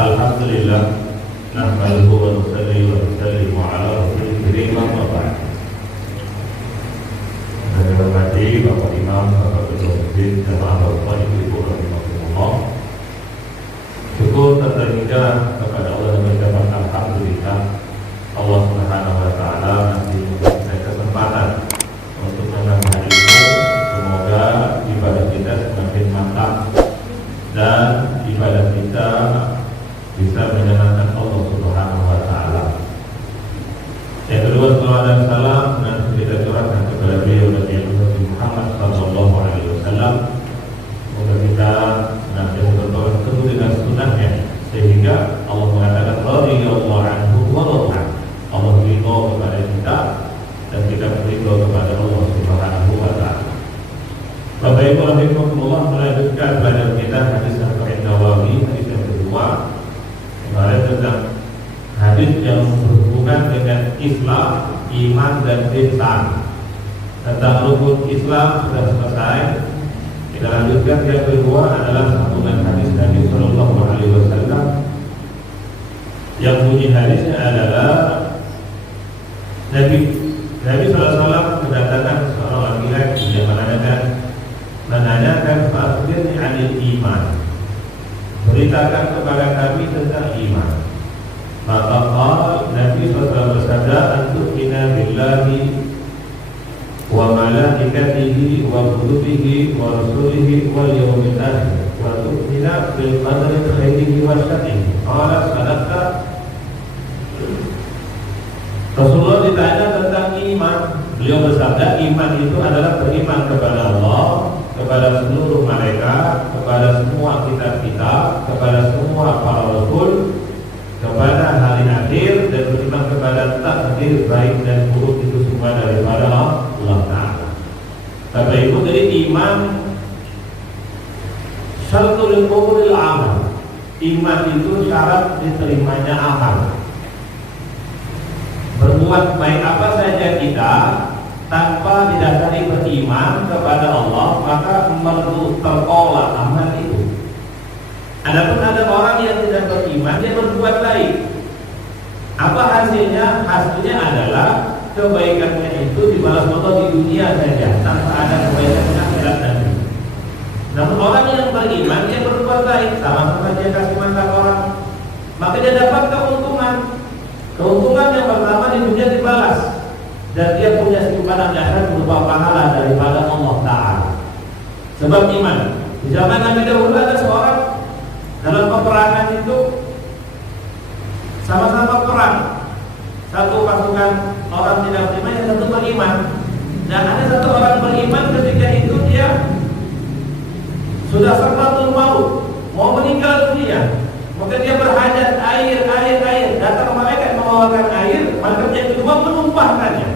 Alhamdulillah, nahmaduhu wa nusalli wa nusallimu ala rasulil karim amma ba'd. Saya hormati Bapak Imam, Bapak Ketua Masjid, jamaah Bapak Ibu rahimahumullah. Syukur terhingga kepada Allah dan mengucapkan alhamdulillah. Allah Subhanahu wa taala masih memberikan kesempatan untuk menambah ilmu. Semoga ibadah kita semakin mantap dan ibadah kita bisa menyenangkan Allah Subhanahu wa taala. Yang kedua, salawat dan salam dan kita curahkan kepada beliau Nabi Muhammad sallallahu alaihi wasallam. Semoga kita senantiasa berpegang teguh dengan sunnahnya sehingga Allah mengatakan radhiyallahu anhu wa radu. Allah ridho kepada kita dan kita ridho kepada Allah Subhanahu wa taala. Bapak Ibu rahimahumullah, melanjutkan pelajaran kita hadis Arba'in Nawawi, hadis yang kedua. Kemarin tentang hadis yang berhubungan dengan Islam, iman dan ihsan. Tentang rukun Islam sudah selesai. Kita lanjutkan yang kedua adalah sambungan hadis Nabi Sallallahu Alaihi Wasallam. Yang bunyi hadisnya adalah Nabi Sallallahu Alaihi Wasallam mendatangkan seorang laki-laki yang menanyakan fakirni anil iman, beritakan kepada kami tentang iman. Maka Nabi SAW bersabda, antu'mina billahi wa malaikatihi wa kutubihi wa rasulihi wal yawmil akhir wa tu'mina bil qadri khairihi wa syarrihi. Qala sadaqta. Rasulullah ditanya tentang iman. Beliau bersabda, iman itu adalah beriman kepada Allah, kepada seluruh malaikat, kepada semua kitab-kitab, kepada semua para rasul, kepada hari akhir, dan beriman kepada takdir baik dan buruk itu semua daripada Allah Ta'ala. Bapak Ibu, jadi iman syaratul qabulil amal. Iman itu syarat diterimanya amal. Berbuat baik apa saja kita tanpa didasari beriman kepada Allah, maka perlu tertolak amal itu. Adapun ada orang yang tidak beriman, dia berbuat baik. Apa hasilnya? Hasilnya adalah kebaikannya itu dibalas Allah di dunia saja, tanpa ada kebaikan di akhirat nanti. Namun orang yang beriman, dia berbuat baik, sama-sama dia kasih makan orang, maka dia dapat keuntungan. Keuntungan yang pertama di dunia dibalas, dan dia punya simpanan di akhirat berupa pahala daripada Allah Ta'ala. Sebab iman. Di zaman Nabi dahulu ada seorang dalam peperangan itu sama-sama perang. Satu pasukan orang tidak beriman, yang satu beriman. Dan ada satu orang beriman, ketika itu dia sudah sakratul maut, mau meninggal dunia. Maka dia berhajat air. Datang malaikat membawakan air, malaikat yang kedua menumpahkannya.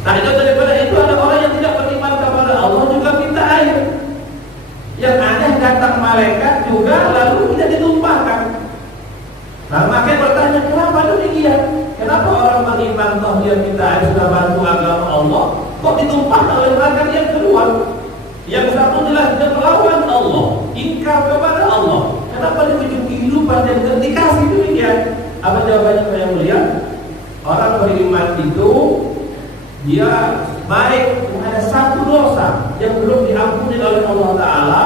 Nah, itu daripada itu ada orang yang tidak beriman kepada Allah juga minta air. Yang aneh, datang malaikat juga lalu tidak ditumpahkan. Nah, makanya bertanya, kenapa demikian? Kenapa orang beriman toh dia minta air sudah bantu agama Allah, kok ditumpahkan oleh malaikat yang kedua? Yang satu jelas dia melawan Allah, ingkar kepada Allah. Kenapa di ujung kehidupan yang dikasih demikian? Apa jawabannya yang mulia? Orang beriman itu dia baik, ada satu dosa yang belum diampuni oleh Allah Ta'ala,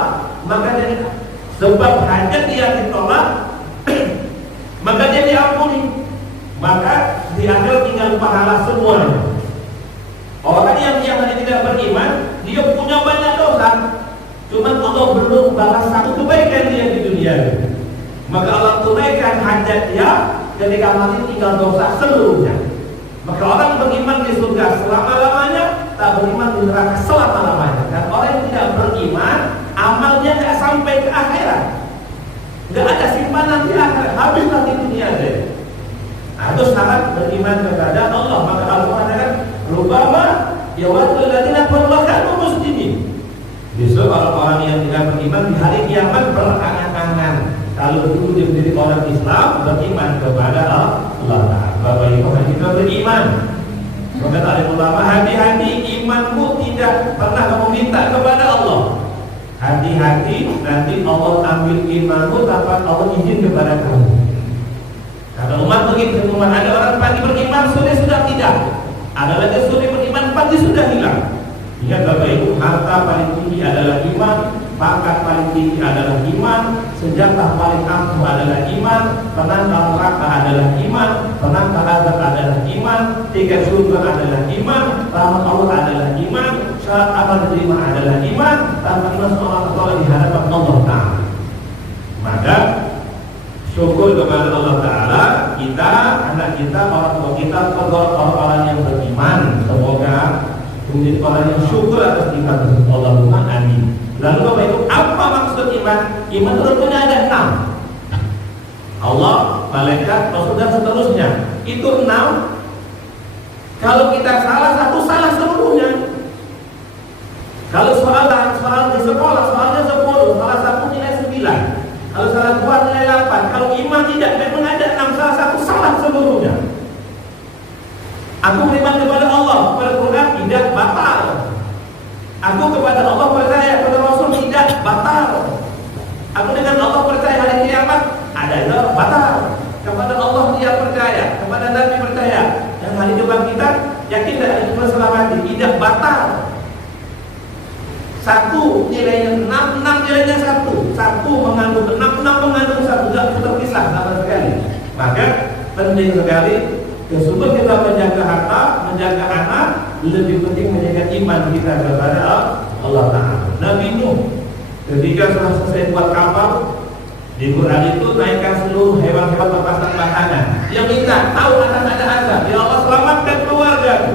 maka dia, sebab hajat dia ditolak, maka dia diampuni, maka di akhir tinggal pahala semuanya. Orang yang tidak beriman, dia punya banyak dosa, cuma Allah belum balas satu kebaikan dia di dunia. Maka Allah tunaikan hajat dia, ketika mati tinggal dosa seluruhnya. Maka orang beriman di surga selama-lamanya, tak beriman di neraka selama-lamanya. Dan orang yang tidak beriman, amalnya tidak sampai ke akhirat, tidak ada simpanan di akhirat, habislah di dunia saja. Nah, itu syarat beriman kepada Allah. Maka Al-Quran katakan, rubama yawadul ladzina kafaru muslimin. Besok orang-orang yang tidak beriman di hari kiamat berangan-angan kalau dulu dia menjadi orang Islam, beriman kepada Allah Ta'ala. Bapak Ibu, kita beriman. Maka tak ada ulama, hati-hati imanmu tidak pernah kamu minta kepada Allah. Hati-hati, nanti Allah ambil imanmu tanpa Allah izin kepada kamu. Kata Umar begitu, Umar ada orang pagi beriman, sore sudah tidak. Ada lagi sore beriman, pagi sudah hilang. Ingat Bapak Ibu, harta paling tinggi adalah iman, pangkat paling tinggi adalah iman, senjata paling ampuh adalah iman, penangkal neraka adalah iman, penangkal azab adalah iman, tiga surga adalah iman, rahmat Allah adalah iman, syarat amal diterima adalah iman, tanpa iman seorang Allah di hadapan Allah Ta'ala. Maka syukur kepada Allah Ta'ala, kita, anak kita, orang tua kita, orang-orang yang beriman, semoga menjadi orang yang syukur atas nikmat Allahumma amin. Lalu Bapak Ibu, apa maksud iman? Iman rukunnya ada 6. Allah, malaikat, Rasul dan seterusnya. Itu 6. Kalau kita salah satu, salah seluruhnya. Kalau soal di sekolah, soalnya 10, salah satu nilai 9. Kalau salah 2 nilai 8. Kalau iman tidak, memang ada 6, salah satu salah seluruhnya. Aku beriman kepada Allah, kepada Quran tidak batal. Aku kepada Allah percaya, kepada Rasul tidak batal. Aku dengan Allah percaya hari kiamat adalah batal. Kepada Allah dia percaya, kepada Nabi percaya, dan hari kebangkitan yakin dan hari selamat tidak batal. Satu nilainya 6, 6 nilainya 1. Satu mengandung 6, 6 mengandung 1, tidak terpisah sama sekali. Maka penting sekali. Sesungguhnya kita menjaga harta, menjaga anak, lebih penting menjaga iman kita kepada Allah Ta'ala. Nabi Nuh ketika setelah selesai buat kapal, di Quran itu naikkan seluruh hewan-hewan berpasang bahangan. Dia minta, tahu akan ada azab, ya Allah selamatkan keluargaku.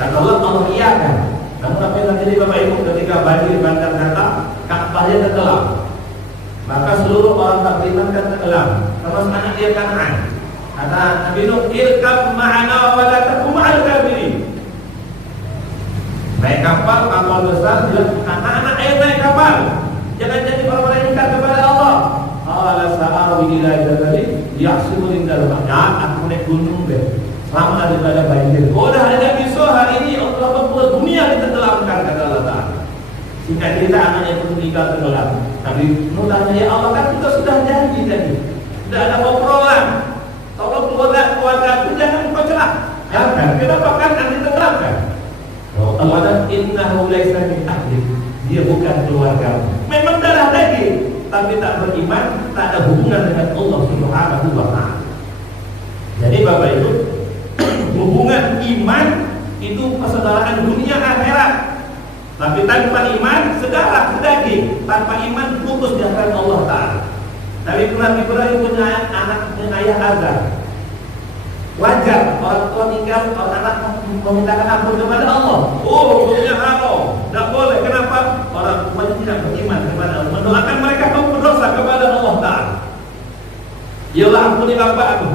Kata Allah, Allah iyakan. Namun apa yang terjadi Bapak Ibu ketika banjir bandar datang, Ka'bahnya tenggelam. Maka seluruh orang tak beriman kan tenggelam, termasuk anak dia Kan'an. Kata Nabi Nuh, irkab ma'ana wa la takum ma'al kafirin. Naik kapal besar, anak-anak ayo naik kapal. Jangan jadi orang-orang yang dekat kepada Allah. Qala sa'awi ila jabalin ya'simu indal ma'a. Aku naik gunung deh, selamat daripada banjir. Udah ada besok hari ini Allah membuat dunia ditenggelamkan, kata Allah Ta'ala. Singkat cerita anaknya pun meninggal tenggelam. Nabi Nuh tanya, ya Allah kan kita sudah janji tadi, sudah ada obrolan. Tolong keluarga aku jangan kau celah. Jangan. Kenapa kan nanti tenggelamkan? Allah dan innahu laisa min ahli. Dia bukan keluarga. Memang darah daging, tapi tak beriman, tak ada hubungan dengan Allah Subhanahu wa Ta'ala. Jadi Bapak Ibu, hubungan iman itu persaudaraan dunia akhirat. Tapi tanpa iman, sedarah sedaging. Tanpa iman putus di hadapan Allah Ta'ala. Nabi Ibrahim punya anak, punya ayah azab. Wajar orang tua tinggal, orang anak memintakan ampun kepada Allah. Oh, hukumnya haram, tidak boleh. Kenapa? Orang tuanya tidak beriman kepada Allah, mendoakan mereka kaum berdosa kepada Allah Ta'ala. Ya Allah, ampuni bapak aku.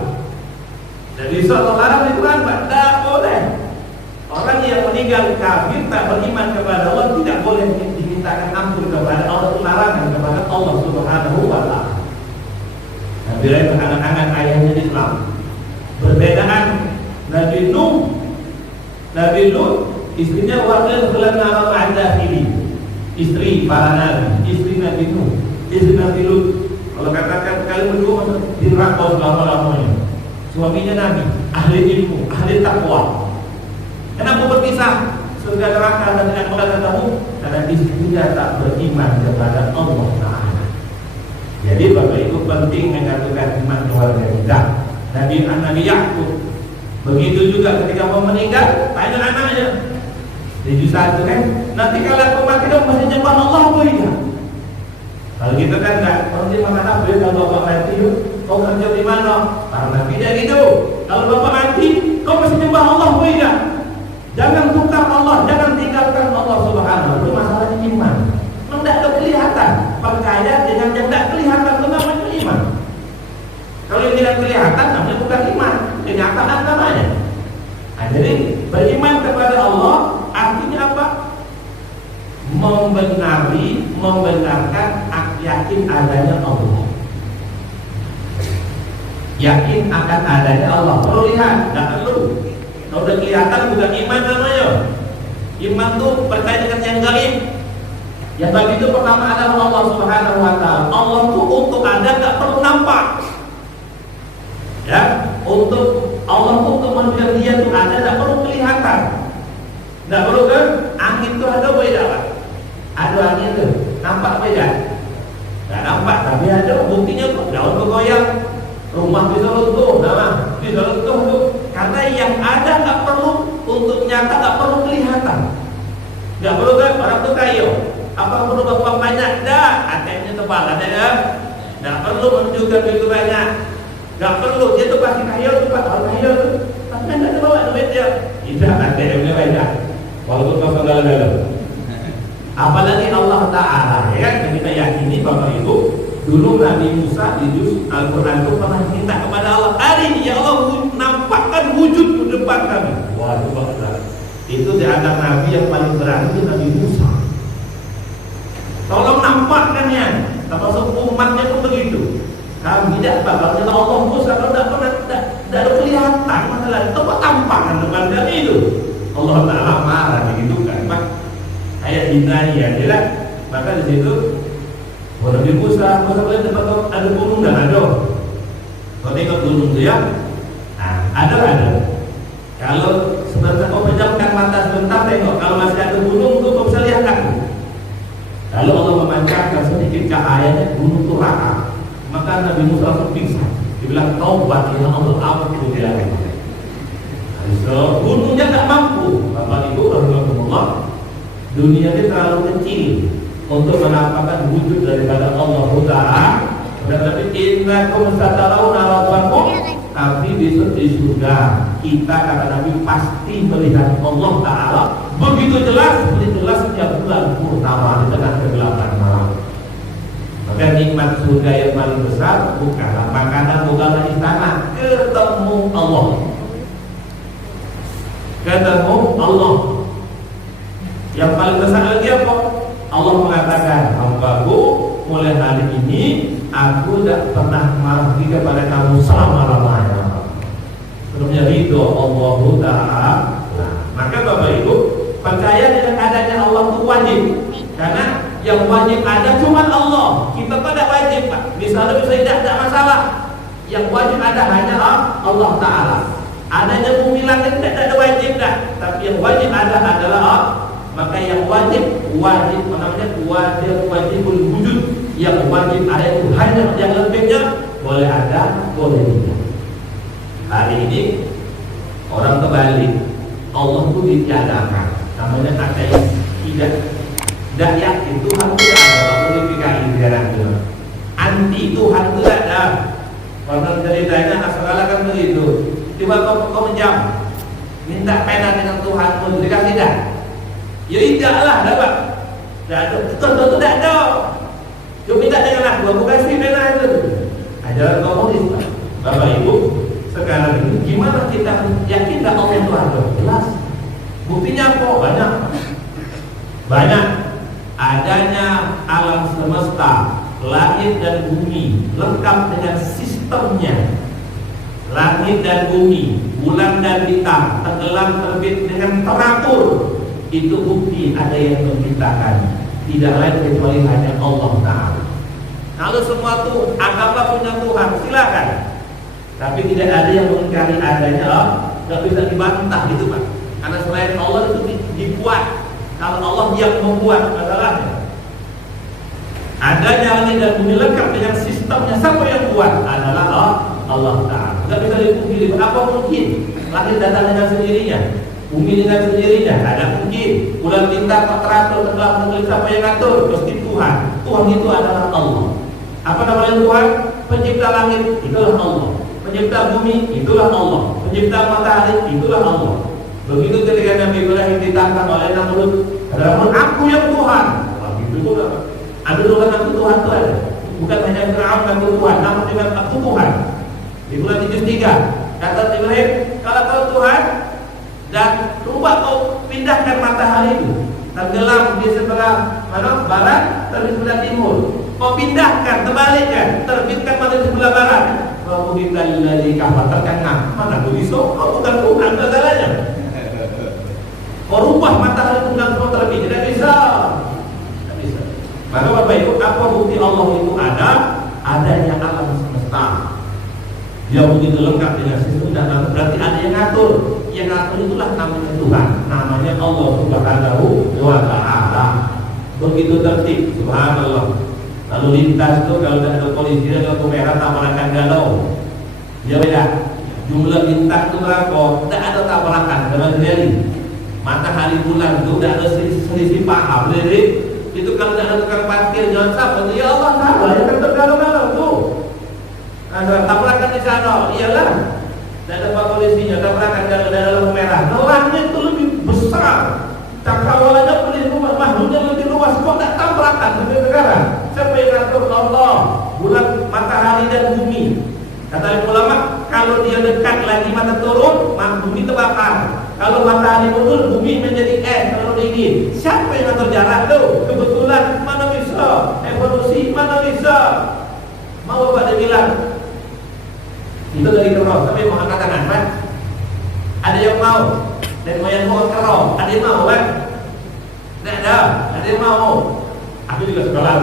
Jadi suatu larang itu kan tidak boleh. Orang yang meninggal kafir tak beriman kepada Allah tidak boleh dimintakan ampun kepada Allah, itu larangan kepada Allah Subhanahu wa Ta'ala. Nabi Ibrahim anak-anak ayahnya Islam. Perbedaan Nabi Nuh, istrinya warga kelana ada ini, istri para nabi, istri Nabi Nuh, istri Nabi Lut. Kalau katakan kalian berdua dirangkau selama-lamanya. Suaminya Nabi, ahli ilmu, ahli takwa. Kenapa berpisah? Surga neraka dan dengan ketemu karena istrinya tak beriman kepada Allah Ta'ala. Jadi Bapak Ibu penting menyatukan iman keluarga kita. Nabi Yakub begitu juga ketika mau meninggal, tanya anaknya di juz 1 kan, nanti kalau aku mati kamu masih nyembah Allah apa iya? Kalau gitu kan enggak, nanti makan apa ya kalau bapak mati yuk, kau kerja di mana? Karena tidak gitu. Kalau bapak mati, kau masih nyembah Allah apa iya? Jangan tukar Allah, jangan tinggalkan Allah Subhanahu. Itu masalahnya iman. Memang tidak ada kelihatan. Percaya dengan yang tidak kelihatan itu namanya iman. Kalau yang tidak kelihatan namanya bukan iman, kenyataan namanya. Nah, jadi beriman kepada Allah artinya apa? Membenarkan, yakin adanya Allah. Yakin akan adanya Allah. Perlu lihat, tidak perlu. Kalau sudah kelihatan bukan iman namanya. Iman itu percaya dengan yang gaib. Yang bagi itu pertama adalah Allah Subhanahu wa taala. Allah itu untuk ada tak perlu nampak. Ya, untuk Allah itu untuk manusia dia itu ada tak perlu kelihatan. Tak perlu kan? Angin itu ada beda Pak. Ada angin itu, nampak beda. Tak nampak tapi ada buktinya daun bergoyang, rumah bisa runtuh, bisa runtuh tu. Karena yang ada tak perlu untuk nyata, tak perlu kelihatan. Tak perlu kan? Orang tu kaya. Apa perlu berapa banyak? Dah, ATM-nya tebal ada dah. Tak perlu menunjukkan begitu banyak. Tak perlu dia tu pasti kaya tu Pak, orang kaya tu. Tapi tak ada bawa duit dia. Tidak ATM-nya banyak. Walaupun kau dalam-dalam. Apalagi Allah Ta'ala, ya kan? Kita yakini Bapak Ibu, dulu Nabi Musa di juz Al-Quran itu pernah minta kepada Allah, hari ini ya Allah nampakkan wujud di depan kami. Waduh Bapak, itu di antara Nabi yang paling berani itu Nabi Musa. Tolong nampakkan ya, termasuk umatnya pun begitu. Kami tidak bakal nyala Allah Musa kalau tidak pernah tidak ada kelihatan masalah itu apa tampakan depan kami itu. Allah Ta'ala marah begitu kan, Pak. Ayat hinanya adalah maka di situ Nabi Musa boleh tempat ada gunung dan ada. Kau tengok gunung tu ya, ada. Kalau sebentar kau pejamkan mata sebentar tengok, kalau masih ada gunung tu kau bisa lihat aku. Lalu Allah memancarkan sedikit cahayanya, gunung tu rata. Maka Nabi Musa langsung pingsan. Dia bilang taubat ya Allah, apa itu dia lakukan? So, gunungnya tak mampu. Bapak Ibu rahimahumullah, dunia ini terlalu kecil untuk menampakkan wujud daripada Allah Ta'ala. Dan tapi innakum satarawna rabbakum, tapi besok di surga kita kata Nabi pasti melihat Allah Ta'ala begitu jelas, begitu jelas setiap bulan purnama di tengah kegelapan malam. Maka nikmat surga yang paling besar bukanlah makanan, bukanlah istana, ketemu Allah. Ketemu Allah. Yang paling besar lagi apa? Allah mengatakan, hambaku mulai hari ini aku tidak pernah marah lagi kepada kamu selama-lamanya. Sebelumnya ridho Allah Ta'ala. Maka Bapak Ibu percaya dengan adanya Allah itu wajib. Karena yang wajib ada cuma Allah. Kita pada wajib Pak. Misalnya bisa tidak masalah. Yang wajib ada hanya Allah Ta'ala. Adanya bumi langit tidak ada wajib dah. Tapi yang wajib ada adalah Allah. Maka yang wajib namanya wajibul wujud. Yang wajib ada itu hanya yang lebihnya boleh ada, boleh tidak. Hari ini orang kebalik, Allah itu ditiadakan. Namanya ateis, tidak yakin Tuhan itu ada. Kalau PKI tidak ada. Anti Tuhan itu ada. Kalau ceritanya asal kan begitu. Tiba kau menjam, minta pena dengan Tuhanmu, dikasih dah. Ya tidaklah dapat. Tidak ada. Betul tidak ada. Cuma minta dengan aku kasih pena itu. Ajaran komunis Pak. Bapak Ibu, sekarang ini gimana kita yakin tak Allah itu ada? Jelas. Buktinya apa? Banyak. Adanya alam semesta, langit dan bumi lengkap dengan sistemnya. Langit dan bumi, bulan dan bintang, tenggelam terbit dengan teratur. Itu bukti ada yang menciptakan. Tidak lain kecuali hanya Allah Ta'ala. Kalau semua itu anggaplah punya Tuhan, silakan. Tapi tidak ada yang mengingkari adanya, tidak bisa dibantah gitu Pak. Karena selain Allah itu dibuat. Kalau Allah yang membuat masalahnya. Adanya langit dan bumi lengkap dengan sistemnya. Siapa yang buat? Adalah Allah Ta'ala. Tidak bisa dipungkiri. Apa mungkin langit datang dengan sendirinya, bumi dengan sendirinya? Ada mungkin. Bulan bintang teratur, tenggelam, siapa yang ngatur? Pasti Tuhan. Tuhan itu adalah Allah. Apa namanya Tuhan? Pencipta langit, itulah Allah. Pencipta bumi, itulah Allah. Pencipta matahari, itulah Allah. Begitu ketika Nabi Ibrahim ditantang oleh Namrud, adalah aku yang Tuhan. Wah, itu juga. Ada bukan aku Tuhan itu ada. Bukan hanya Fir'aun aku Tuhan, namun juga aku Tuhan. Di bulan 73 kata Ibrahim, kalau kau Tuhan dan rubah kau pindahkan matahari itu tenggelam di sebelah mana barat, terbit sebelah timur. Kau pindahkan, terbalikkan, terbitkan pada sebelah barat. Kau kita lagi kafir terkena. Mana tu bisa? Kau bukan Tuhan masalahnya. Kau rubah matahari tenggelam semua terbit, tidak bisa. Tidak bisa. Maka Bapak Ibu, apa bukti Allah itu ada? Adanya alam semesta yang begitu lengkap dengan sistem dan atur. Berarti ada yang ngatur. Yang ngatur itulah namanya Tuhan, namanya Allah Subhanahu wa Ta'ala. Begitu tertib, subhanallah. Lalu lintas itu kalau tidak ada polisi, ada lampu merah, tabrakan galau. Ya beda. Jumlah lintas itu berapa? Tidak ada tabrakan, tidak terjadi. Matahari bulan itu tidak ada selisih paham. Jadi itu kalau tidak ada tukang parkir jangan sampai. Ya Allah, salah ya kan tergalau-galau tuh. Ada tabrakan di sana, iyalah. Tidak ada pak polisinya, tabrakan galau ada lampu merah. Nerangnya itu lebih besar. Cakrawalanya polisi rumah makhluknya lebih luas. Kok tidak tabrakan sampai sekarang? Siapa yang ngatur? Allah. Bulan, matahari dan bumi. Kata ulama, kalau dia dekat lagi mata turun, bumi terbakar. Kalau matahari mundur, bumi menjadi es terlalu dingin. Siapa yang ngatur jarak tuh? Kebetulan mana bisa? Evolusi mana bisa? Mau Bapak dia bilang? Itu dari kerong. Tapi mau angkat tangan, Pak? Ada yang mau? Dan moyang mau kerong. Ada yang mau, Pak? Tidak ada. Ada yang mau? Aku juga sekolah.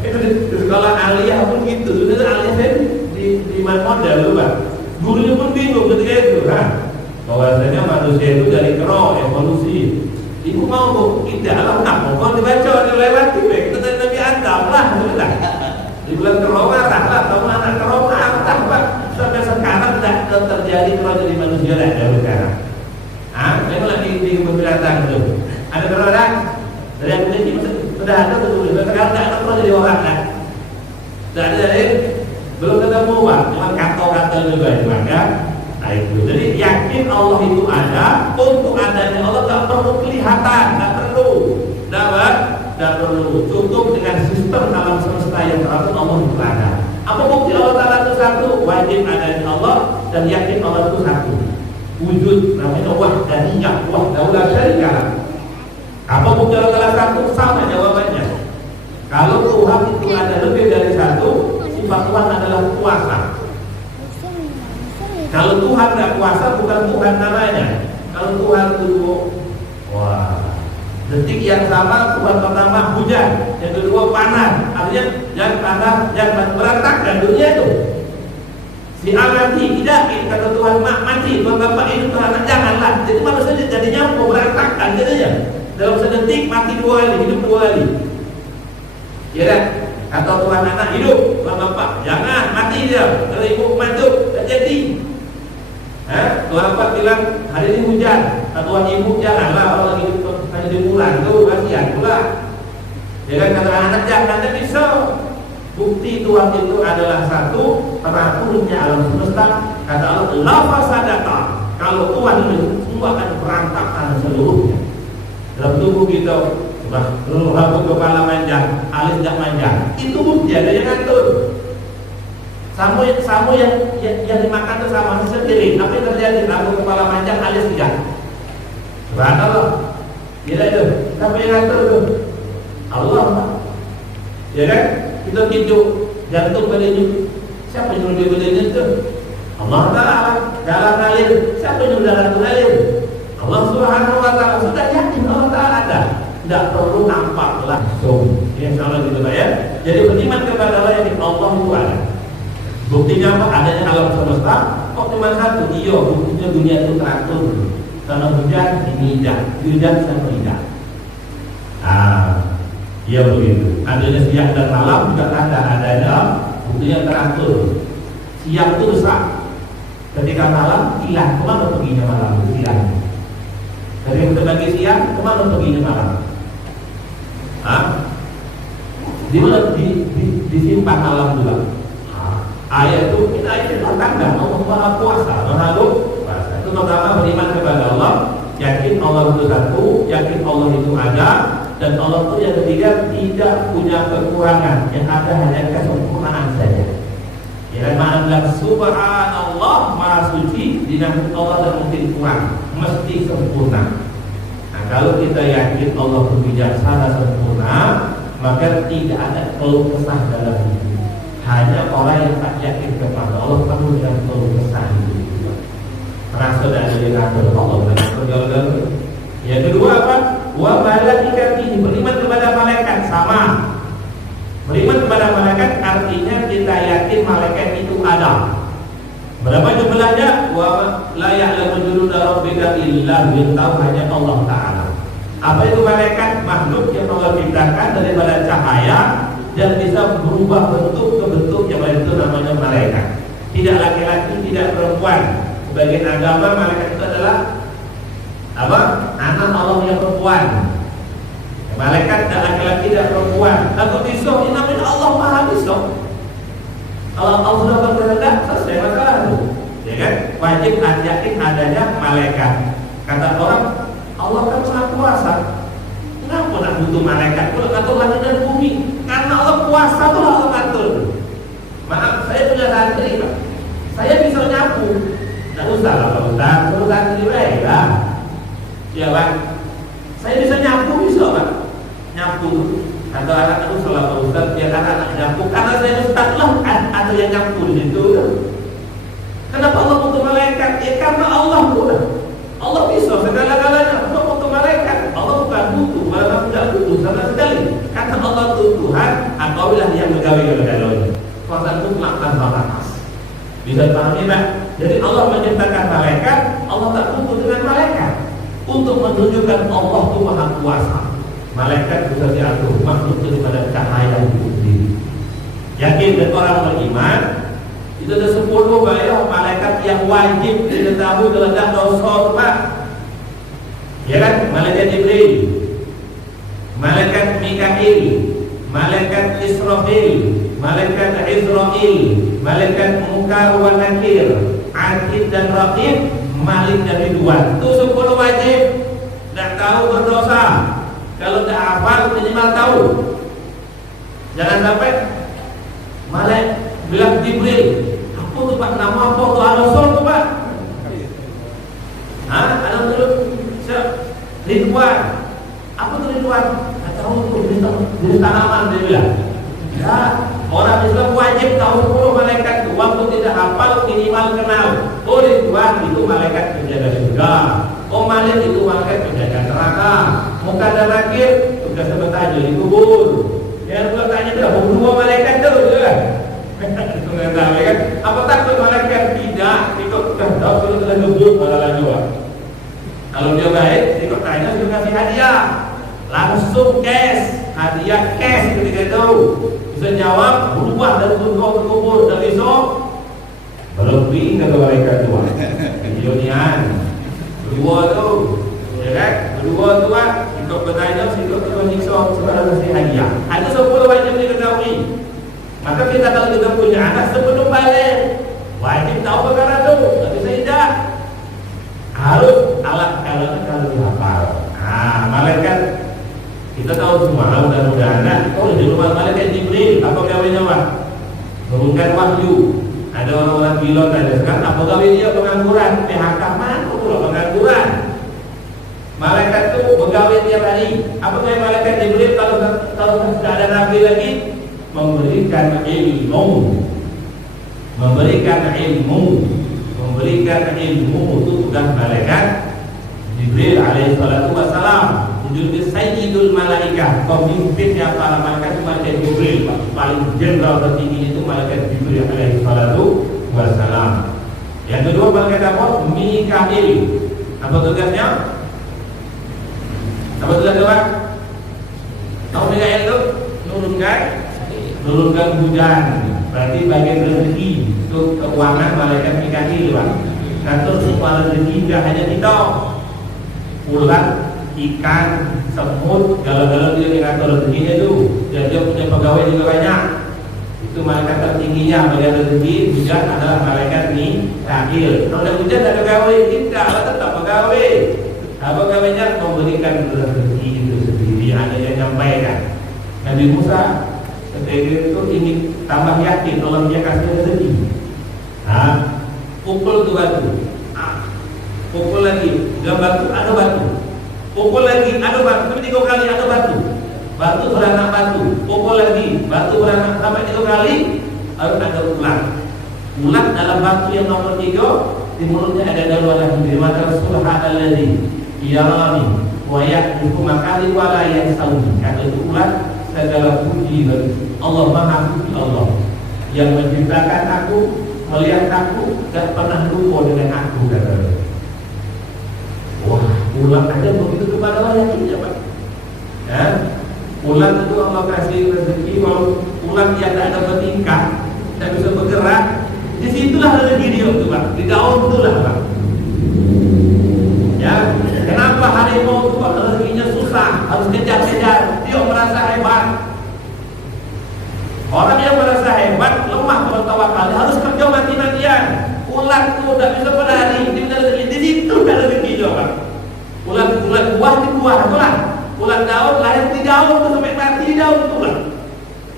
Itu di sekolah aliyah pun gitu. Sebenarnya aliyah di mana model, Pak? Gurunya pun bingung ketika itu kan, bahwasanya manusia itu dari kero evolusi. Ibu mau bu, tidak lah, nak mau dibaca dilewati, kita dari Nabi Adam lah, sudah. Di bulan kero marah lah, kamu anak kero marah, Pak. Sampai sekarang tidak terjadi kero jadi manusia lah dari sekarang. Ah, saya lagi di binatang itu. Ada kero kan? Dari yang ini sudah ada tuh, sekarang tidak ada kero jadi orang kan? Tidak ada jadi. Belum ketemu Pak, cuma kata-kata juga ya. Nah itu, jadi yakin Allah itu ada. Untuk adanya Allah tak perlu kelihatan, tak perlu, tak perlu. Cukup dengan sistem alam semesta yang teratur Allah itu ada. Apa bukti Allah Taala itu satu? Wajib adanya Allah dan yakin Allah itu satu. Wujud namanya wahdaniyah, wahdalah syarika. Apa bukti Allah Taala satu? Sama jawabannya. Kalau Tuhan itu ada lebih dari satu, sifat Tuhan adalah kuasa. Kalau Tuhan tidak kuasa, bukan Tuhan namanya. Kalau Tuhan itu, wah, detik yang sama Tuhan pertama hujan, yang kedua panas. Artinya jangan panas, jangan berantakan dunia itu. Si A mati, tidak, kata Tuhan mati, Tuhan Bapak hidup, Tuhan anak janganlah. Jadi manusia jadinya mau berantakan jadinya. Dalam sedetik mati 2 kali, hidup 2 kali. Ya kan? Atau Tuhan anak hidup, Tuhan Bapak jangan mati dia. Kalau ibu manduk tak jadi. Tuhan Bapak bilang hari ini hujan, Tuhan ibu janganlah kalau lagi hidup hanya di bulan tu kasihan pula. Ya kan, kata anak jangan, tak bisa. Bukti Tuhan itu adalah satu, teraturnya alam semesta. Kata Allah, la fasadata. Kalau Tuhan itu semua akan berantakan seluruhnya. Dalam tubuh kita rambut kepala manjang, alis tidak manjang, itu bukti ada yang ngatur. Samu yang dimakan itu sama sendiri. Apa yang terjadi? Rambut kepala manjang, alis tidak. Subhanallah. Tidak itu. Siapa yang ngatur itu? Allah. Ya kan? Kita tidur, jantung berdenyut. Siapa yang nyuruh dia berdenyut itu? Allah Taala. Dalam alir. Siapa yang nyuruh dalam alir? Allah Subhanahu wa Ta'ala. Sudah yakin Allah Taala ada. Tidak perlu nampak langsung. Ini salah gitu Pak ya. Jadi beriman kepada Allah yang Allah itu ada. Buktinya apa? Adanya alam semesta. Kok cuma satu? Iya, buktinya dunia itu teratur. Sana hujan, ini hujan sama tidak. Iya begitu. Adanya siang dan malam juga adanya buktinya teratur. Siang itu besar. Ketika malam hilang, kemana perginya malam? Siang. Ketika kita bagi siang, kemana perginya malam? Di mana disimpan alam juga. Ayat itu kita itu tanda Allah Maha Kuasa, Maha Kuasa. Itu pertama beriman kepada Allah, yakin Allah itu satu, yakin Allah itu ada, dan Allah itu yang ketiga tidak punya kekurangan, yang ada hanya kesempurnaan saja. Ya, ma'alam subhanallah, Maha Suci, dinamakan Allah dan mungkin kurang, mesti sempurna. Nah, kalau kita yakin Allah berbijaksana sempurna, maka tidak ada keluh kesah dalam hidup. Hanya orang yang tak yakin kepada Allah penuh dengan keluh kesah hidup. Merasa dari Allah Allah. Yang kedua apa? wa malaikatihi, beriman kepada malaikat sama. Beriman kepada malaikat artinya kita yakin malaikat itu ada. Berapa jumlahnya? Wa la ya'lamu junuda rabbika illa hu, tahu hanya Allah Ta'ala. Apa itu malaikat? Makhluk yang Allah ciptakan daripada cahaya dan bisa berubah bentuk ke bentuk yang lain, itu namanya malaikat. Tidak laki-laki, tidak perempuan. Sebagian agama malaikat itu adalah apa? Anak Allah yang perempuan. Malaikat tidak laki-laki, tidak perempuan. Lalu besok ini namanya Allah Maha besok. Kalau Allah sudah berkehendak, selesai masalah itu. Ya kan? Wajib yakin adanya malaikat. Kata orang, Allah kan Maha Kuasa. Kenapa nak butuh malaikat? Kalau ngatur langit dan bumi, karena Allah kuasa tuh Allah ngatur. Maaf, saya punya santri, Pak. Saya bisa nyapu. Tidak usah lah Pak Ustaz, suruh santri baik lah. Ya Pak, saya bisa nyapu, bisa Pak. Nyapu. Atau anak itu salah Pak Ustaz, biar anak nyapu. Karena saya Ustaz lah, ada yang nyapu di situ. Kenapa Allah butuh malaikat? Ya karena Allah bukan. Allah bisa segala-galanya. Allah butuh malaikat. Allah bukan butuh, malah tidak butuh sama sekali. Kata Allah itu Tuhan, apabila yang menggawi-gawi. Kuasa mutlak tanpa batas. Bisa dipahami Pak? Jadi Allah menciptakan malaikat, Allah tak butuh dengan malaikat untuk menunjukkan Allah itu Maha Kuasa. Malaikat bisa diatur makhluk daripada cahaya itu sendiri. Yakin dan orang beriman itu ada 10 malaikat yang wajib diketahui dalam dosa Pak. Ya kan? Malaikat Jibril, malaikat Mikail, malaikat Israfil, malaikat Israil, malaikat Munkar wa Nakir, Atid dan Raqib, Malik dan Ridwan. Itu 10 wajib. Tidak tahu berdosa. Kalau tidak hafal minimal tahu. Jangan sampai malaikat bilang Jibril, apa tuh Pak, nama apa tuh Rasul tuh Pak? Hah? Ada dulu Ridwan. Apa tuh Ridwan? Tidak tahu tuh, jenis tanaman dia bilang. Ya, orang Islam wajib tahu 10 malaikat itu. Waktu tidak hafal minimal kenal. Oh Ridwan itu malaikat penjaga surga. Oh Malik itu malaikat penjaga neraka. Muka dan Nakir sudah sebetulnya di kubur. Yang bertanya itu dua malaikat itu ya. Malaikat. Apa takut malaikat? Tidak. Ikut tahu sudah ngebut malah lagi. Kalau dia baik, ikut tanya sudah kasih hadiah. Langsung cash, hadiah cash ketika itu. Bisa jawab, berubah dari surga ke kubur dan besok berlebih kata malaikat tua. Milionian. Berdua tu, ya kan? Berdua tu Pak, ikut bertanya, ikut nyiksa sebab kasih hadiah. Ada 10 wajib diketahui. Maka kita kalau kita punya anak sebelum balik wajib tahu perkara itu. Tapi tidak harus alat kalau dihafal. Nah, malaikat kita tahu semua mudah-mudahan. Oh di rumah malaikat Jibril apa gawainya Pak? Menurunkan wahyu. Ada orang-orang pilot ada sekarang apa gawe dia pengangguran? PHK mana pula pengangguran? Malaikat itu begawe tiap hari. Apa gawe malaikat Jibril kalau tidak ada nabi lagi? Memberikan ilmu, memberikan ilmu, memberikan ilmu itu tugas malaikat Jibril alaihi salatu wassalam. Jadi Sayyidul Malaikah, pemimpinnya para malaikat malaikat Jibril, paling jenderal tertinggi itu malaikat Jibril alaihi salatu wassalam. Yang kedua malaikat apa? Mikail. Apa tugasnya? Apa tugasnya Pak? Tahu Mikail itu? Nurunkan hujan. Berarti bagian rezeki untuk keuangan malaikat Mikail Pak. Ngatur semua rezeki tidak hanya kita. Ulat, ikan, semut, galau-galau dia mengatur rezekinya itu. Dan dia punya pegawai juga banyak. Itu malaikat tertingginya bagian rezeki. Hujan adalah malaikat Mikail. Kalau ada hujan ada pegawai, tidak, tetap pegawai. Pegawainya memberikan rezeki itu sendiri, hanya yang menyampaikan. Nabi Musa ketika itu ingin tambah yakin kalau dia kasih rezeki. Nah, pukul tu batu. Pukul lagi, dia batu, ada batu. Pukul lagi, ada batu, sampai 3 kali ada batu. Batu beranak batu, pukul lagi, batu beranak sampai 3 kali, harus ada ulat. Ulat dalam batu yang nomor 3, di mulutnya ada daluan lagi. Maka subhanalladzi yarani Wayak hukuma kali walayan saudi. Kata itu ulang, segala puji bagi Allah, Maha Suci Allah yang menciptakan aku, melihat aku, dan pernah lupa dengan aku, kata. Wah, ulang aja begitu kepada Allah, yakin ya Pak? Ya, ulang itu Allah kasih rezeki, walau ulang yang tidak ada bertingkah, tidak bisa bergerak, disitulah rezeki dia itu Pak, di daun itulah Pak. Ya, kenapa harimau itu Pak rezekinya susah, harus kejar-kejar, dia merasa hebat. Orang yang merasa hebat, lemah kalau tawakal, harus kerja mati-matian. Ular itu tidak bisa berlari, di situ ada rezeki dia Pak. Ular buah di buah, itulah. Ular daun lahir di daun itu sampai mati di daun itulah.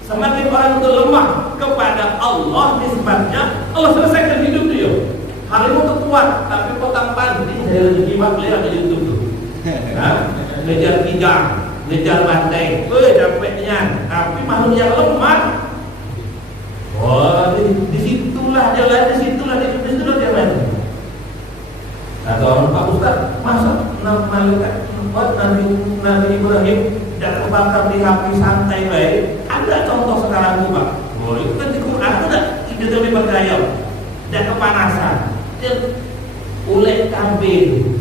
Semakin orang itu lemah kepada Allah nisbatnya, Allah selesaikan hidup dia. Harimau itu kuat, tapi potong panting dari rezeki Pak lihat di YouTube tuh. Ngejar kijang, ngejar banteng, dapatnya. Tapi makhluk yang lemah, oh disitulah dia lahir, disitulah dia lahir. Atau orang Pak Ustaz, masa malaikat Nabi Ibrahim tidak terbakar di api santai baik? Ada contoh sekarang tuh Pak. Oh itu kan di Quran itu tidak lebih bergaya, tidak kepanasan. Ulek cabai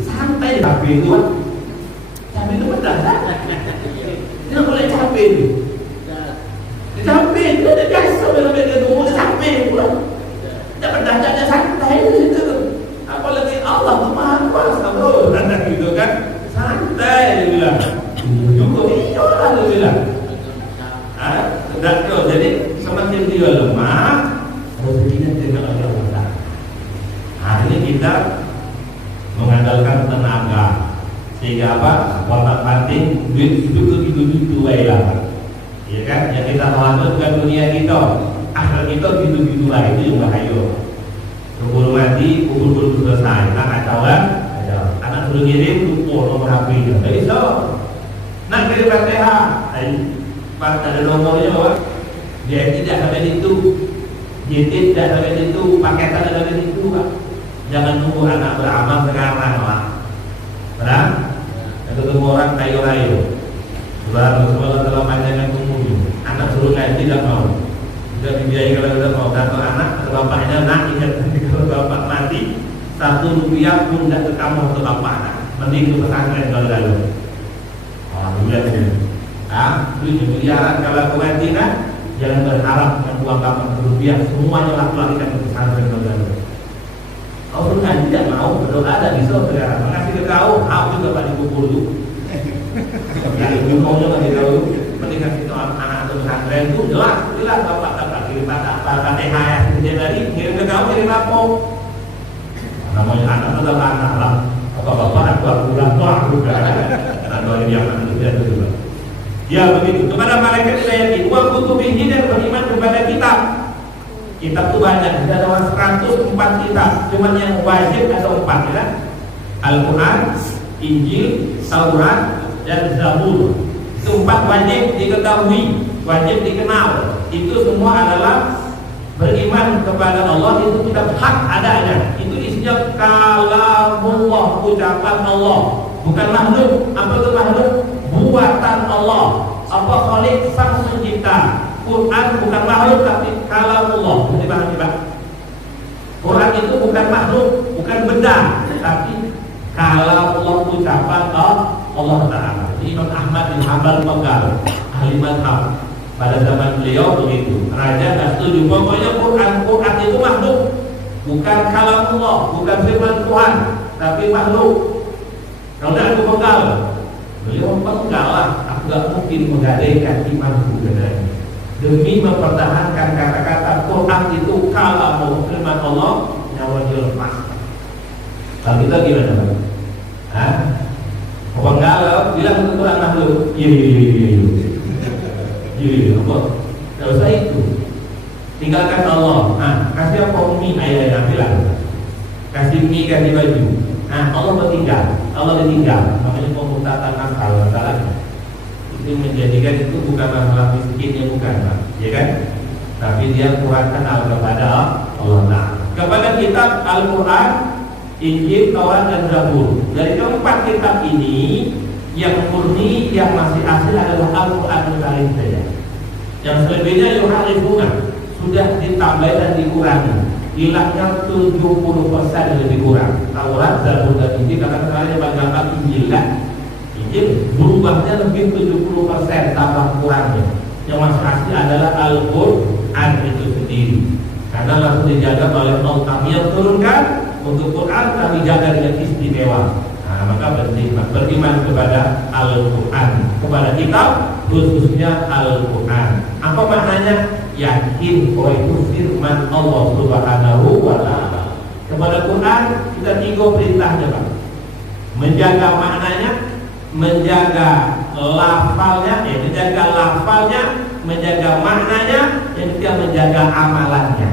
santai cabai itu Pak. Cabai itu pedas. Dia ulek cabai itu. Cabai itu ada biasa benar-benar dia ngomong cabai pula. Tidak pedas, tidak santai itu. Apalagi Allah itu Maha Kuasa bro, tanda gitu kan, santai dia bilang. Juga iyalah dia bilang. Jadi semakin dia lemah, rezekinya tidak ada Allah. Hari ini kita mengandalkan tenaga, sehingga apa? Kotak panting, duit itu lah. Ya kan? Yang kita khawatir bukan dunia kita, akhirat kita gitu lah, itu yang bahaya. Keburu mati, kubur selesai, tak kacauan, anak suruh ngirim, lupa nomor HP-nya. Jadi so, nak kirim Fatihah, pas ada nomornya Pak, dia tidak sampai itu, JT tidak sampai itu, paketan tidak sampai itu Pak. Jangan tunggu anak beramal sekarang Pak. Benar? Ketemu orang kayu-kayu, baru sekolah dalam panjangan umum, anak suruh kayak tidak mau. Sudah dibiayai kalau tidak mau, kata anak atau bapaknya nak ingat kalau bapak mati Rp1 pun tidak ke kamu atau bapak, mending ke pesantren kalau lalu. Oh, bulan ini. Tujuh miliaran kalau ke mati kan, jangan berharap dengan uang kamu Rp1, semuanya laki-laki ke pesantren kalau lalu. Kau pun kan tidak mau berdoa dan bisa sekarang. Mengasih ke kau, aku juga pada kubur tu. Jadi kau juga kasih tahu, mending kasih tahu anak atau pesantren itu jelas bapak kirim Fatihah ya, dari kirim ke kau kirim apa? Namanya anak tetap anak lah. Bapak aku pulang juga. Ada yang anak itu juga. Ya begitu. Kepada malaikat kita yakin, wa kutubihi dan beriman kepada kitab. Kitab itu banyak, ada 104 kitab. Cuman yang wajib ada 4 ya. Al-Quran, Injil, Taurat, dan Zabur. Itu 4 wajib diketahui, wajib dikenal. Itu semua adalah beriman kepada Allah, itu kitab hak adanya. Itu isinya kalamullah, ucapan Allah, bukan makhluk. Apa itu makhluk? Buatan Allah. Apa khalik, sang pencipta. Quran bukan makhluk tapi kalamullah. Jadi paham Pak? Quran itu bukan makhluk, bukan benda, tapi kalamullah, ucapan Allah Ta'ala. Imam Ahmad bin Hanbal pegang ahli mazhab pada zaman beliau begitu. Raja tak setuju. Pokoknya Quran itu makhluk, bukan kalamullah, bukan firman Tuhan, tapi makhluk. Kalau tak aku pegang, beliau pegang lah. Aku tak mungkin menggadaikan imanku dengannya. Demi mempertahankan kata-kata Quran itu kalamullah, firman Allah, nyawa dia lepas. Kalau kita gimana Pak? Hah? Penggalau bilang itu Quran makhluk. Iya, apa? Tidak usah itu. Tinggalkan Allah. Kasih apa mie ayah bilang. Kasih mie, kasih baju. Allah bertinggal. Allah ditinggal. Namanya pemutakan akal, masalahnya. Itu menjadikan itu bukan masalah miskinnya, bukan Pak, ya kan? Tapi dia kurang kenal kepada Allah Ta'ala. Kepada kitab Al-Quran, Injil, Taurat, dan Zabur. Dari keempat kitab ini Yang murni, yang masih asli adalah Al-Quranul Karim saja. Yang selebihnya yuharifuna, sudah ditambahi dan dikurangi. Hilangnya 70% lebih kurang. Taurat, Zabur dan Injil kata-katanya bagaimana Injil lah. Injil berubahnya lebih 70% tambah kurangnya. Yang masih asli adalah Al-Quran itu sendiri. Karena langsung dijaga oleh Allah. Kami yang turunkan untuk Quran kami jaga dengan istimewa. Nah, maka penting beriman kepada Al-Quran, kepada kitab khususnya Al-Quran. Apa maknanya? Yakin bahwa itu firman Allah Subhanahu wa ta'ala. Kepada Quran kita 3 perintahnya, Pak. Menjaga maknanya, menjaga lafalnya, menjaga maknanya, dan juga menjaga amalannya.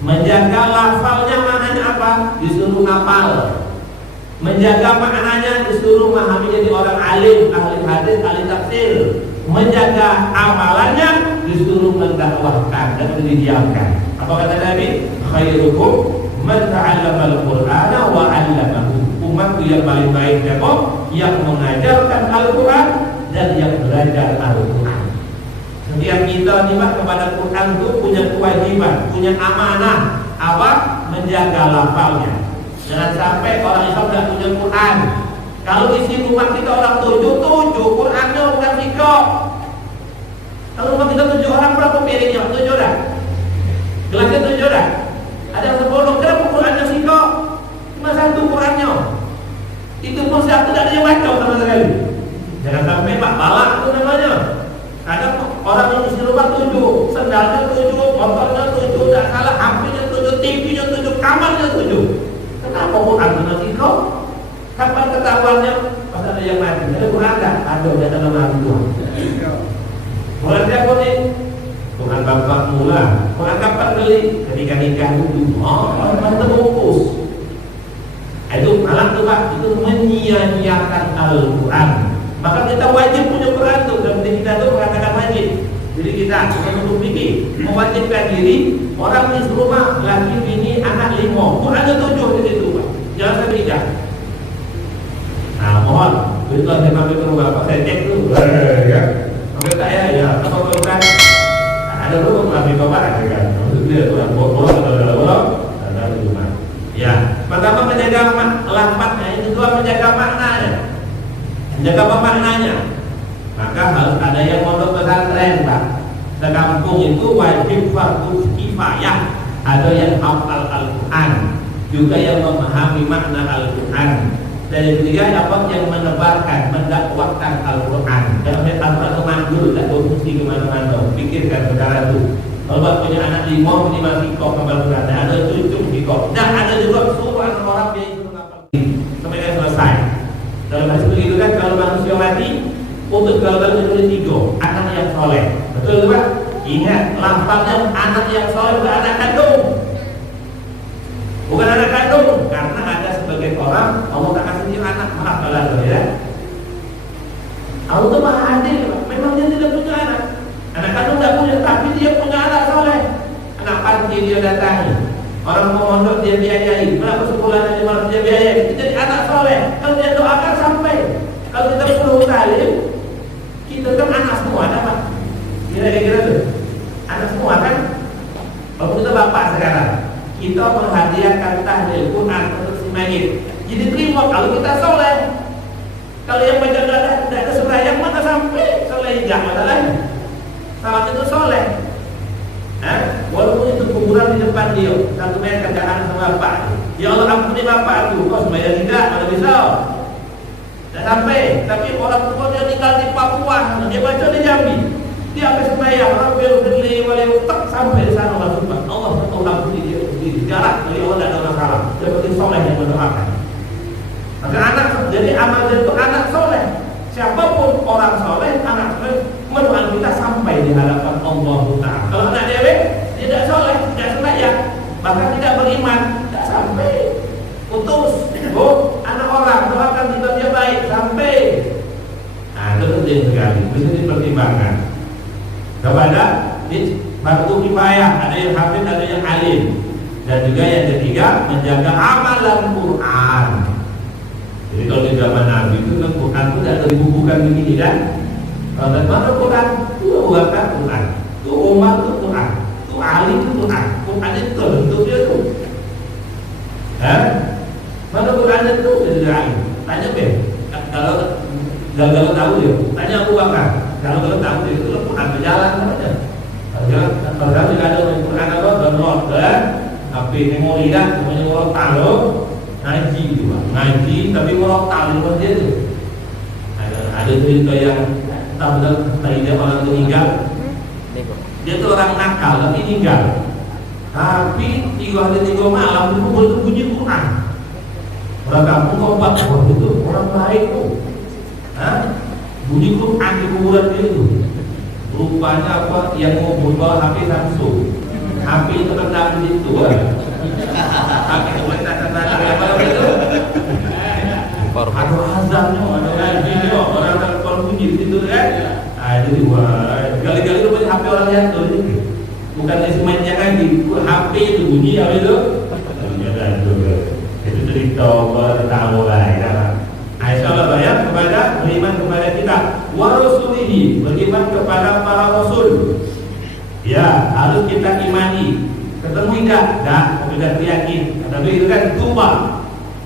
Menjaga lafalnya maknanya apa? Disuruh hafal. Menjaga maknanya disuruh memahami jadi orang alim, ahli hadis, ahli tafsir. Menjaga amalannya disuruh mendakwahkan dan mendiamkan. Apa kata Nabi? Khairukum man ta'allama al-Qur'ana wa 'allamahu. Umatku yang paling baik siapa? Yang mengajarkan Al-Quran dan yang belajar Al-Quran. Setiap kita nih Pak kepada Quran itu punya kewajiban, punya amanah. Apa? Menjaga lafalnya. Jangan sampai orang Islam tidak punya Quran. Kalau isi rumah kita orang 7 Qurannya bukan 3. Kalau rumah kita 7 orang, berapa piringnya? 7 dah. Gelasnya 7 dah. Ada yang 10. Kenapa Qurannya 3? Cuma 1 Qurannya. Itu pun satu tidak ada yang baca sama sekali. Jangan sampai Pak balak itu namanya. Kadang orang yang isi rumah 7, sendalnya 7, motornya 7, tidak salah, HP-nya 7, TV-nya 7, kamarnya 7. Kenapa Quran cuma 3? Kapan ketahuannya? Pas ada yang mati. Ada Quran tak? Ada dalam Al-Quran. Quran siapa nih? Quran bapak mula. Quran kapan beli? Ketika nikah dulu. Mantap bungkus. Itu malah tuh Pak, itu menyia-nyiakan Al-Quran. Maka kita wajib punya Quran tuh. Dan kita tuh mengatakan wajib. Jadi kita untuk fikih mewajibkan diri orang di rumah laki bini anak 5. Qurannya 7 di situ Pak. Jangan sampai tidak. Nah mohon, begitu saya sampai ke rumah Pak, saya cek dulu. Ya. Sampai saya ya, apa Quran? Ada rumah Nabi Bapak ada kan? Dia Quran bolong ada di rumah. Ya, pertama menjaga lafaznya, yang kedua menjaga maknanya. Menjaga maknanya. Maka harus ada yang mondok pesantren, Pak. Sekampung itu wajib fardu kifayah. Ada yang hafal Al-Quran, juga yang memahami makna Al-Quran. Dan yang ketiga dapat yang menebarkan, mendakwahkan Al-Quran. Jangan lihat Al-Quran itu mandul, tidak berfungsi kemana-mana. Pikirkan perkara itu. Kalau Bapak punya anak 5, ini masih kok kembali Quran. Ada 7 di kok. Dan ada juga suruh orang dia itu mengapal sampai dia selesai. Dalam hadis begitu kan, kalau manusia mati, untuk gagal menjadi 3 anak yang soleh. Betul Pak? Ingat, lafaznya anak yang soleh bukan anak kandung. Bukan anak kandung, karena ada sebagian orang Allah tak kasih dia anak, maaf kalau ya. Allah itu maha adil, Pak. Memang dia tidak punya anak. Anak kandung tidak punya, tapi dia punya anak soleh. Anak panti dia datangi. Orang mau mondok dia biayai. Berapa sebulan dia biayai. Jadi anak soleh. Kalau dia doakan sampai. Kalau kita perlu talim, kita kan anak semua, ada Pak. Kira-kira tuh, anak semua kan. Kalau kita bapak sekarang, kita menghadiahkan tahlil Quran untuk si mayit. Jadi terima kalau kita soleh. Kalau yang baca tidak ada sembahyang mana sampai soleh jangan lagi. Salat itu soleh. Walaupun itu kuburan di depan dia, satu meter ke anak sama bapak. Ya Allah ampuni bapak aku. Kau sembahyang tidak, mana bisa? Tidak sampai. Tapi orang tua dia tinggal di Papua, dia baca di Jambi. Dia akan sembahyang, Rabbil firli wal tak sampai di sana masuk. Allah ampuni dia sendiri. Jarak dari Allah tidak ada masalah. Dia penting soleh yang mendoakan. Maka anak jadi amal itu anak soleh. Siapapun orang soleh, anak soleh mendoakan kita sampai di hadapan Allah Ta'ala. Kalau anak dia tidak soleh, tidak sembahyang, bahkan tidak beriman, tidak sampai. Putus. Oh, anak orang doakan kita dia baik sampai. Nah, itu penting sekali. Bisa dipertimbangkan. Kepada fardu kifayah, ada yang hafid, ada yang alim. Dan juga yang ketiga menjaga amalan Quran. Jadi kalau di zaman Nabi itu kan Quran Quran itu tidak dibukukan begini kan? Dan mana Quran? Itu bukan Quran. Itu Umar itu Quran. Itu Ali itu Quran. Quran itu bentuknya itu. Mana Quran itu dari Ali? Tanya Ben. Kalau tahu dia, tanya Abu Bakar. Kalau tahu dia itu Quran berjalan namanya. Kalau juga ada Quran apa? Download kan? HP memori dah, namanya orang tahu. Ngaji juga, ngaji tapi orang tahu dia tu. Ada cerita yang tahu tadi dia orang tu meninggal. Dia tu orang nakal tapi meninggal. Tapi 3 hari 3 malam itu bunyi Quran. Orang kampung kompak, itu orang baik tu. Bunyi Quran di kuburan dia tu. Rupanya apa yang mau bawa HP Samsung. HP itu tentang di situ. HP itu tentang apa itu? Ada azannya, ada video, orang telepon bunyi itu kan? Jadi kali-kali itu HP orang lihat tuh. Bukan semuanya kan di HP itu bunyi apa itu? Itu cerita tahu lah ya. Insyaallah ya kepada beriman kepada kita wa rasulihi, beriman kepada para rasul. Ya, harus kita imani. Ketemu tidak? Sudah yakin. Tapi itu kan tuba.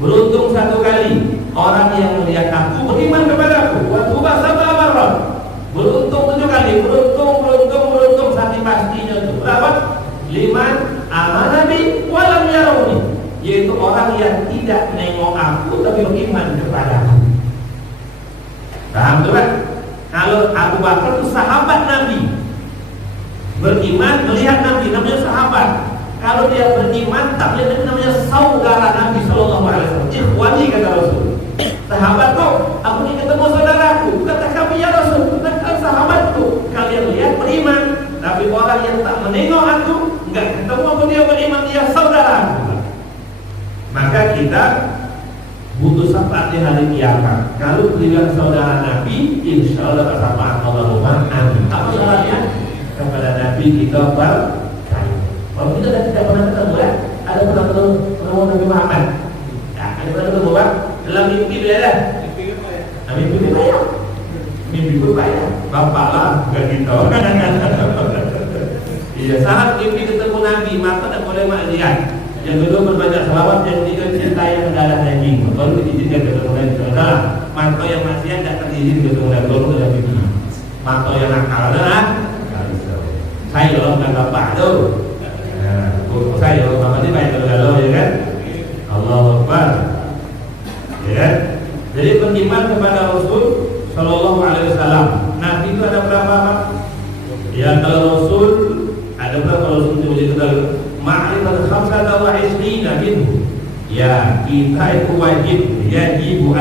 Beruntung 1 kali orang yang melihat aku beriman kepadaku. Wa tuba sab'a marrat. Beruntung 7 kali. Beruntung sampai pastinya itu. Berapa? Liman amana bi wa lam yarawni. Yaitu orang yang tidak nengok aku tapi beriman kepada aku. Paham tu kan? Kalau Abu Bakar itu sahabat Nabi, beriman melihat Nabi, namanya sahabat. Kalau dia beriman tak melihat Nabi, namanya saudara Nabi Sallallahu Alaihi Wasallam. Ikhwani kata Rasul. Sahabat tu, aku ingin ketemu saudaraku. Kata kami ya Rasul, kata sahabatku. Kalian lihat beriman, tapi orang yang tak menengok aku, enggak ketemu aku dia beriman, dia saudara aku. Maka kita butuh syafaat di hari kiamat. Kalau bilang saudara Nabi, insya Allah syafaat Allahumma amin. Apa syaratnya? Kepada Nabi kita percaya. Kalau kita tidak pernah ketemu ya, ada pernah ketemu Nabi Muhammad. Ya, ada pernah ketemu Pak? Dalam mimpi dia dah. Mimpi dia. Mimpi berbayar. Bapak lah, bukan kita. Iya, syarat mimpi ketemu Nabi, maka tak boleh maksiat. Yang kedua berbanyak selawat, yang ketiga cinta yang mendalam daging. Baru diizinkan ketemu Nabi. Saudara, maka yang maksiat tak akan diizinkan ketemu Nabi. Baru sudah mimpi. Maka yang nakal adalah saya kalau bukan bapak tu. Saya kalau bapak ni baik kalau ya kan. Allahu Akbar. Ya kan? Jadi beriman kepada Rasul Sallallahu Alaihi Wasallam. Nabi itu ada berapa? Ya kalau Rasul ada berapa Rasul itu kita ma'rifat khamsata wa ishrina minhu. Ya, kita itu wajib yajibu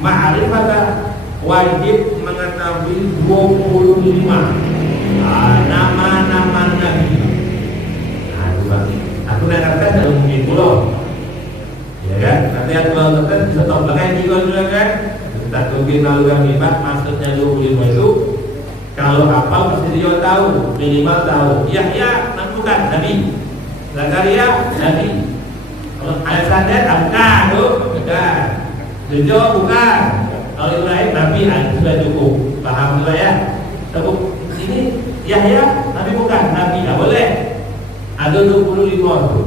ma'rifat, wajib mengetahui 25 nama-nama Nabi. Aku nak katakan dalam mungkin pulau. Ya kan? Nanti aku katakan bisa tahu belakang juga kan? Tak mungkin lalu kami maksudnya 25 itu. Kalau hafal pasti dia tahu, minimal tahu. Yahya bukan Nabi, Zakaria Nabi. Kalau Alexander bukan, bukan. Jojo bukan. Kalau Ibrahim Nabi sudah cukup. Paham juga ya? Cukup. Ini Yahya Nabi bukan Nabi, tak boleh. Ada 25 tu.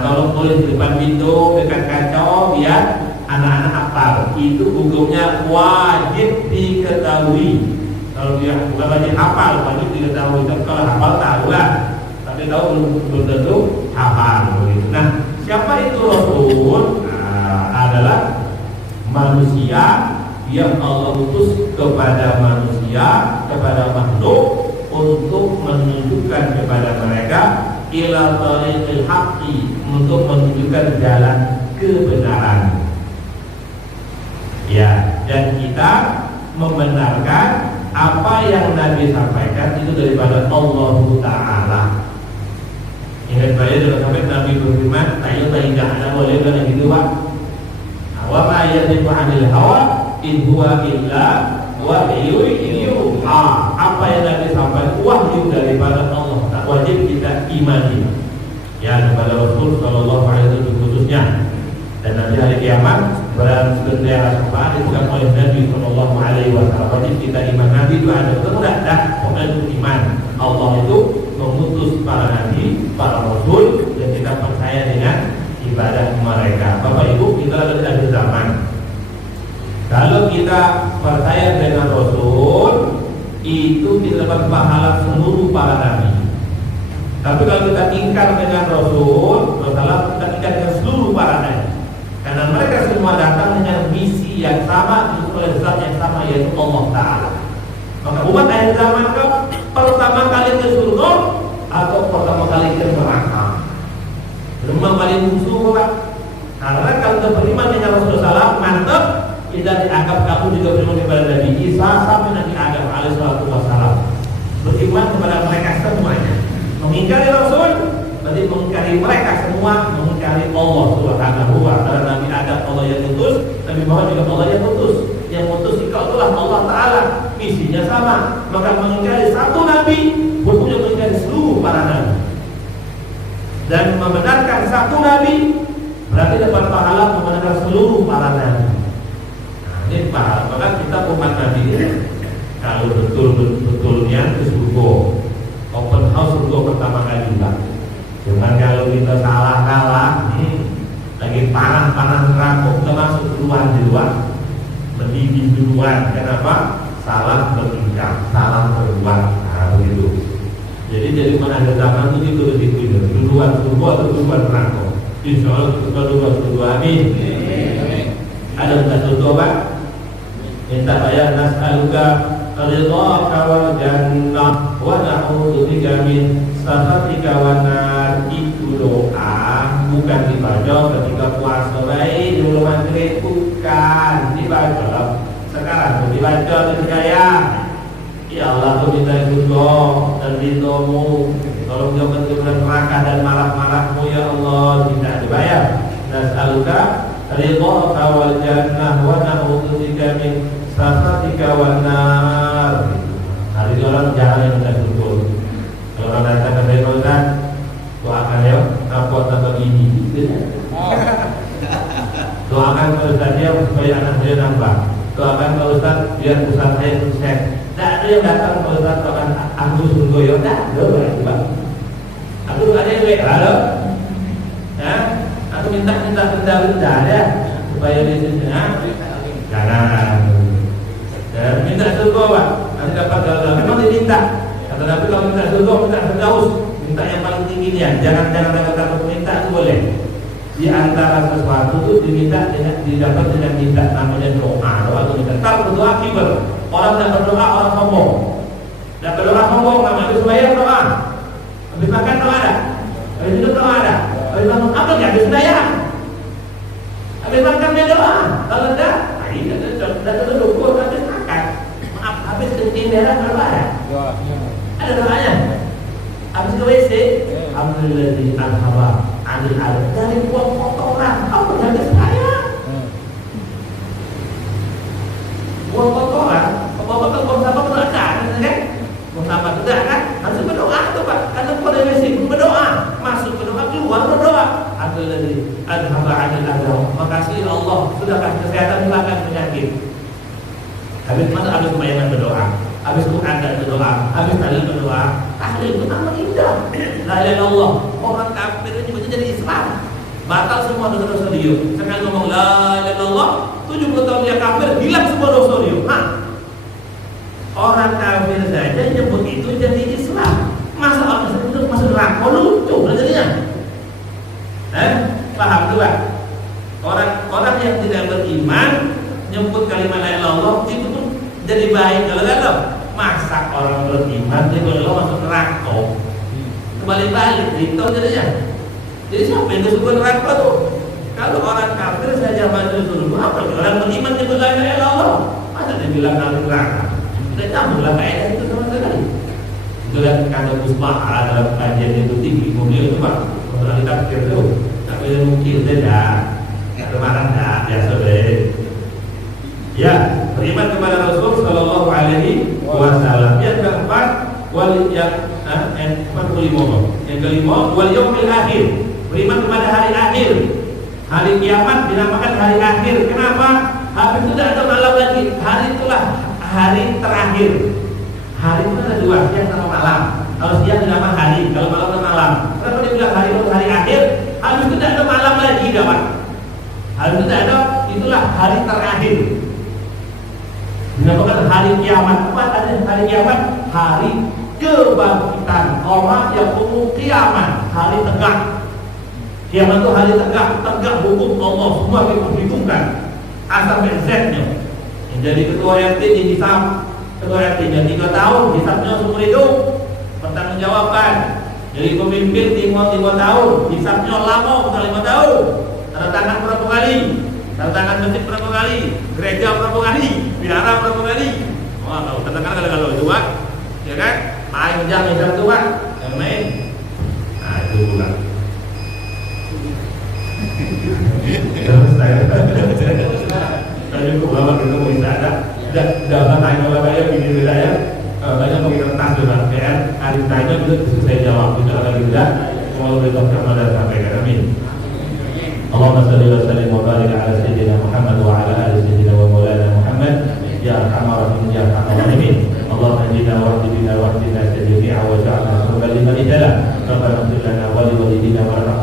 Tolong tulis di depan pintu dekat kaca biar anak-anak hafal. Itu hukumnya wajib diketahui. Kalau dia bukan wajib hafal, wajib diketahui. Kalau hafal tahu lah, tapi tahu belum tentu hafal. Nah, siapa itu Rasul? Adalah manusia yang Allah utus kepada manusia, kepada makhluk untuk menunjukkan kepada mereka ila tariqil haqqi, untuk menunjukkan jalan kebenaran. Ya, dan kita membenarkan apa yang Nabi sampaikan itu daripada Allah Ta'ala. Ingat saya dalam sampai Nabi berfirman, "Ayo tidak ada boleh dengan gitu Pak. Wa ma yantiqu 'anil hawa in huwa illa wahyun yuha." Apa yang Nabi sampaikan wahyu daripada Allah. Tak wajib kita imani. Ya, kepada Rasul sallallahu alaihi wasallam khususnya. Dan nanti hari kiamat Barang bendera syafaat bukan oleh Nabi Sallallahu Alaihi Wasallam. Wajib kita iman Nabi itu ada. Itu dah pokoknya itu iman. Allah itu mengutus para nabi, para rasul, dan kita percaya dengan ibadah mereka. Bapak Ibu, kita ada di akhir zaman. Kalau kita percaya dengan rasul, itu kita dapat pahala seluruh para nabi. Tapi kalau kita ingkar dengan rasul, kita ingkar dengan seluruh para nabi. Karena mereka semua datang dengan misi yang sama, oleh zat yang sama, yaitu Allah Ta'ala. Maka umat akhir zaman pertama kali ke surga atau pertama kali ke neraka? Memang paling musuh, Pak. Karena kalau kita beriman dengan Rasulullah SAW, mantap, kita dianggap kamu juga beriman kepada Nabi Isa sampai Nabi Adam alaihissalam. Beriman kepada mereka semuanya. Mengingkari Rasul, berarti mengingkari mereka semua, mengingkari Allah Subhanahu wa Ta'ala. Nabi Adam Allah yang utus, Nabi Muhammad juga Allah yang utus. Yang utus ikaw itulah Allah Ta'ala. Misinya sama. Maka mengingkari satu Nabi, hukumnya mengingkari seluruh para Nabi. Dan membenarkan satu Nabi, berarti dapat pahala membenarkan seluruh para Nabi. Nah, ini pahala. Maka kita umat Nabi ini, kalau betul-betulnya ke surga, open house surga pertama kali Pak. Cuman kalau kita salah lagi panas-panas neraka, kita masuk duluan, mendidih duluan. Kenapa? Salah berbincang, salah berbuat. Nah, begitu. Jadi mana ada zaman itu duluan surga atau duluan neraka. Insya Allah kita duluan surga. Amin. Ada contoh Pak? Minta saya nas'aluka ridhaka wal jannah wa na'udzubika min sakhatika wan nar. Itu doa bukan dibaca ketika puasa baik dulu maghrib, bukan dibaca sekarang, dibaca ketika ya Allah aku minta surga dan ridhomu, tolong jauhkan dari neraka dan marah-marahmu ya Allah. Tidak dibayar. Nas'aluka ridhaka wal jannah wa na'udzubika min sakhatika wan nar. Hari orang jalan yang tidak betul. Kalau orang datang ke saya Ustaz, doakan ya, rapot atau ini. Doakan kalau Ustaz ya supaya anak saya nambah. Doakan kalau Ustaz biar usaha saya sukses. Tidak ada yang datang kalau Ustaz doakan aku surga ya. Tidak ada. Aku ada yang baik. Halo. Ya, aku minta ya supaya di sini. Jangan. Minta surga Pak, nanti dapat dalam. Memang diminta. Kata Nabi kalau minta surga, minta firdaus, minta yang paling tingginya. Jangan takut minta itu boleh. Di antara sesuatu itu diminta dengan didapat dengan minta, namanya doa itu minta. Tak berdoa kibar. Orang tidak berdoa orang sombong. Tidak berdoa sombong, namanya habis bayar doa. Habis makan doa ada. Habis minum doa ada. Habis bangun apa ya? Habis bayar. Habis makan dia doa. Kalau tidak, tidak terdukur habis makan. Maaf, habis kencing darah berapa ada? Ada doanya. Habis ke WC, alhamdulillah al-haba adil dari buang kotoran. Apa habis saya? Buang kotoran, bapak kan buang sampah berdoa kan? Buang sampah sudah kan? Harus berdoa tuh Pak. Karena pada WC berdoa, masuk berdoa, keluar berdoa. Al-haba adil makasih Allah sudah kasih kesehatan, hilangkan penyakit. Habis masa habis kebayangan berdoa, habis Quran dan berdoa, habis tahlil berdoa. Tahlil itu nama indah. La ilaha illallah. Orang kafir itu jadi Islam. Batal semua dosa-dosa dia. Sekali ngomong la ilaha illallah, 70 tahun dia kafir, hilang semua dosa dia. Orang kafir saja nyebut itu jadi Islam. Masa orang Islam itu masuk neraka? Lucu belajarnya. Paham tuh Pak? Orang yang tidak beriman nyebut kalimat la ilaha illallah itu pun jadi baik. Kalau masa orang beriman dia kalau masuk neraka, kembali-balik itu jadinya. Jadi siapa yang disebut neraka tuh? Kalau orang kafir saja masuk surga, apa orang beriman nyebut la ilaha illallah? Masa dia bilang masuk neraka? Kita cabutlah kaidah itu sama sekali. Itu kan kata Musbah dalam kajian itu tinggi mobil itu Pak. Kalau kita pikir tuh, tapi mungkin tidak. Kemarin biasa deh. Ya, beriman kepada Rasul Sallallahu Alaihi Wasallam. Yang keempat, yang kelima, wal yaumil akhir. Beriman kepada hari akhir. Hari kiamat dinamakan hari akhir. Kenapa? Habis itu tidak ada malam lagi. Hari itulah hari terakhir. Hari itu ada dua, siang sama malam. Kalau siang dinamakan hari, kalau malam itu malam. Kenapa dibilang hari itu hari akhir? Habis itu tidak ada malam lagi, kawan. Habis itu tidak ada, itulah hari terakhir. Dinamakan hari kiamat. Apa ada hari kiamat? Hari kebangkitan orang yang umum kiamat, hari tegak. Kiamat itu hari tegak, tegak hukum Allah semua diperhitungkan A sampai Z-nya. Yang jadi ketua RT dihisap, ketua RT-nya 3 tahun, hisapnya seumur hidup, pertanggungjawabkan. Jadi pemimpin 5 tahun, hisapnya lama, bukan 5 tahun. Tanda tangan berapa kali? Tanda tangan masjid berapa kali? Gereja berapa kali? Wihara berapa kali? Oh, kalau tanda tangan kalau itu Pak, ya kan? Main jam hisap itu Pak, yang main. Nah itu pula. Terus saya tadi ke bawah itu bisa ada dalam tanya saya begini saya banyak mengirim tas dengan PR hari tanya bisa saya jawab bisa lagi tidak kalau besok Ramadan sampaikan amin. Allahumma shalli wa sallim wa barik ala sayyidina Muhammad wa ala ali sayyidina wa maulana Muhammad ya arhamar rahimin ya arhamar rahimin. Allahumma hdina wa hdina jami'a wa ja'alna sabban liman ihtada. Rabbana ighfir lana wa li walidina warhamna